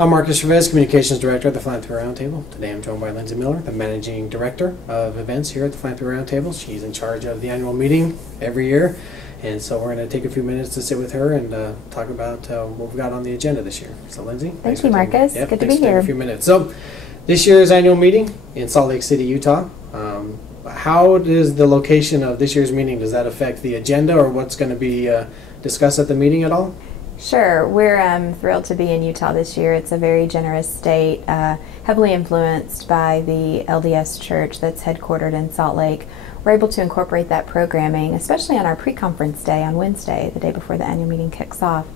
I'm Marcus Chavez, Communications Director at the Philanthropy Roundtable. Today I'm joined by Lindsay Miller, the Managing Director of Events here at the Philanthropy Roundtable. She's in charge of the annual meeting every year, and so we're going to take a few minutes to sit with her and talk about what we've got on the agenda this year. So Lindsay, thank you, Marcus. Good to be here. A few minutes. So this year's annual meeting in Salt Lake City, Utah. How does the location of this year's meeting, does that affect the agenda or what's going to be discussed at the meeting at all? Sure. We're thrilled to be in Utah this year. It's a very generous state, heavily influenced by the LDS Church that's headquartered in Salt Lake. We're able to incorporate that programming, especially on our pre-conference day on Wednesday, the day before the annual meeting kicks off.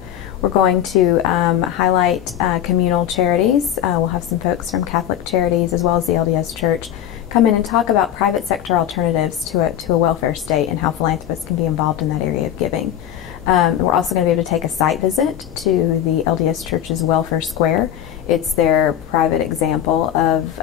We're going to highlight communal charities. We'll have some folks from Catholic Charities as well as the LDS Church come in and talk about private sector alternatives to a welfare state and how philanthropists can be involved in that area of giving. We're also going to be able to take a site visit to the LDS Church's Welfare Square. It's their private example of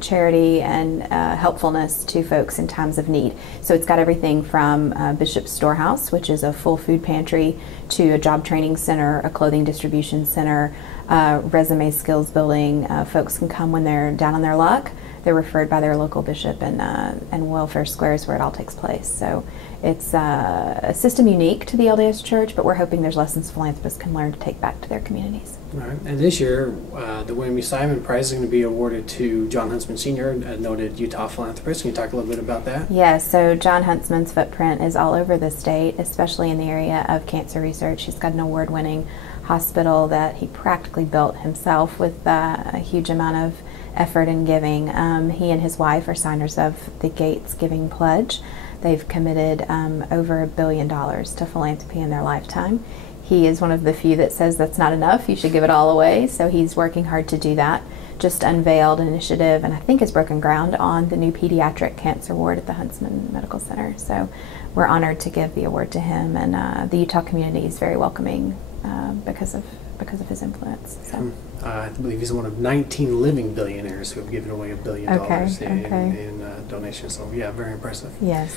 charity and helpfulness to folks in times of need. So it's got everything from Bishop's Storehouse, which is a full food pantry, to a job training center, a clothing distribution center, resume skills building. Folks can come when they're down on their luck. They're referred by their local bishop, and Welfare Square is where it all takes place. So it's a system unique to the LDS Church, but we're hoping there's lessons philanthropists can learn to take back to their communities. All right. And this year, the William E. Simon Prize is going to be awarded to John Huntsman Sr., a noted Utah philanthropist. Can you talk a little bit about that? Yes. So John Huntsman's footprint is all over the state, especially in the area of cancer research. He's got an award-winning hospital that he practically built himself with a huge amount of effort and giving. He and his wife are signers of the Gates Giving Pledge. They've committed over $1 billion to philanthropy in their lifetime. He is one of the few that says that's not enough, you should give it all away, so he's working hard to do that. Just unveiled an initiative, and I think has broken ground on the new pediatric cancer ward at the Huntsman Medical Center. So we're honored to give the award to him, and the Utah community is very welcoming because of his influence. So. I believe he's one of 19 living billionaires who have given away $1 billion in donations. So yeah, very impressive. Yes.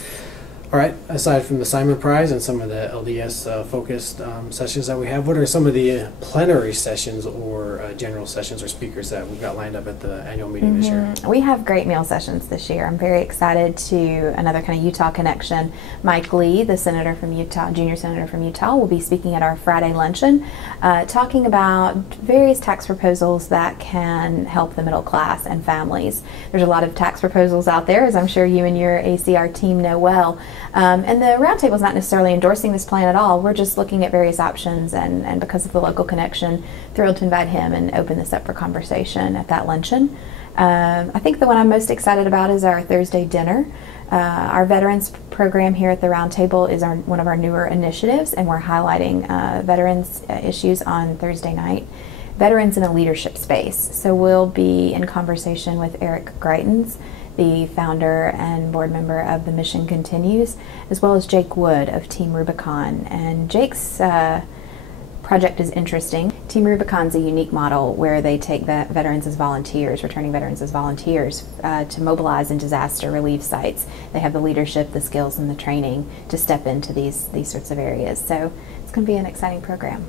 All right. Aside from the Simon Prize and some of the LDS focused sessions that we have, what are some of the plenary sessions or general sessions or speakers that we've got lined up at the annual meeting this year? We have great meal sessions this year. I'm very excited to another kind of Utah connection. Mike Lee, the senator from Utah, junior senator from Utah, will be speaking at our Friday luncheon, talking about various tax proposals that can help the middle class and families. There's a lot of tax proposals out there, as I'm sure you and your ACR team know well. And the roundtable is not necessarily endorsing this plan at all. We're just looking at various options, and because of the local connection, thrilled to invite him and open this up for conversation at that luncheon. I think the one I'm most excited about is our Thursday dinner. Our veterans program here at the Roundtable is one of our newer initiatives, and we're highlighting veterans issues on Thursday night. Veterans in a leadership space. So we'll be in conversation with Eric Greitens, the founder and board member of The Mission Continues, as well as Jake Wood of Team Rubicon. And Jake's project is interesting. Team Rubicon's a unique model where they take veterans as volunteers, returning veterans as volunteers, to mobilize in disaster relief sites. They have the leadership, the skills, and the training to step into these sorts of areas. So it's going to be an exciting program.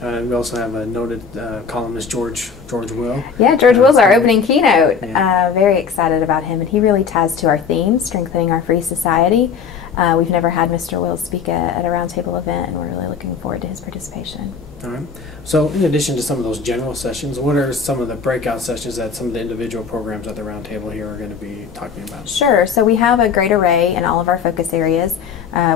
We also have a noted columnist, George Will. Yeah, George Will's our opening keynote. Yeah. Very excited about him, and he really ties to our theme, strengthening our free society. We've never had Mr. Will speak at a roundtable event, and we're really looking forward to his participation. All right. So in addition to some of those general sessions, what are some of the breakout sessions that some of the individual programs at the roundtable here are going to be talking about? Sure. So we have a great array in all of our focus areas.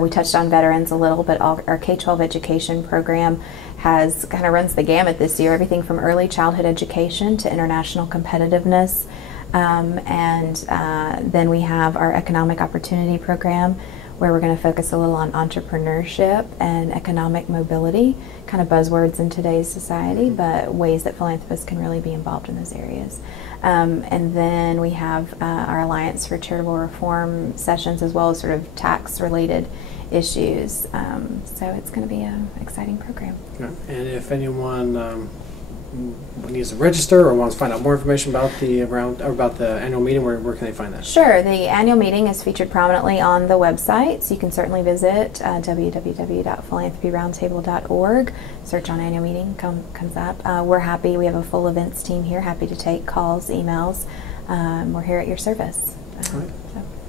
We touched on veterans a little, but our K-12 education program kind of runs the gamut this year, everything from early childhood education to international competitiveness. Then we have our economic opportunity program, where we're going to focus a little on entrepreneurship and economic mobility, kind of buzzwords in today's society, but ways that philanthropists can really be involved in those areas. And then we have our Alliance for Charitable Reform sessions, as well as sort of tax-related issues. So it's going to be an exciting program. Okay. And if anyone needs to register or wants to find out more information about the annual meeting, where can they find that? Sure. The annual meeting is featured prominently on the website, so you can certainly visit www.philanthropyroundtable.org. Search on annual meeting, comes up. We're happy. We have a full events team here, happy to take calls, emails. We're here at your service. All right.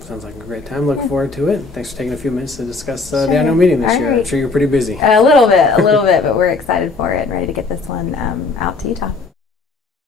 Sounds like a great time. Looking forward to it. Thanks for taking a few minutes to discuss Sure. the annual meeting this All year. right. I'm sure you're pretty busy. A little bit, but we're excited for it and ready to get this one out to Utah.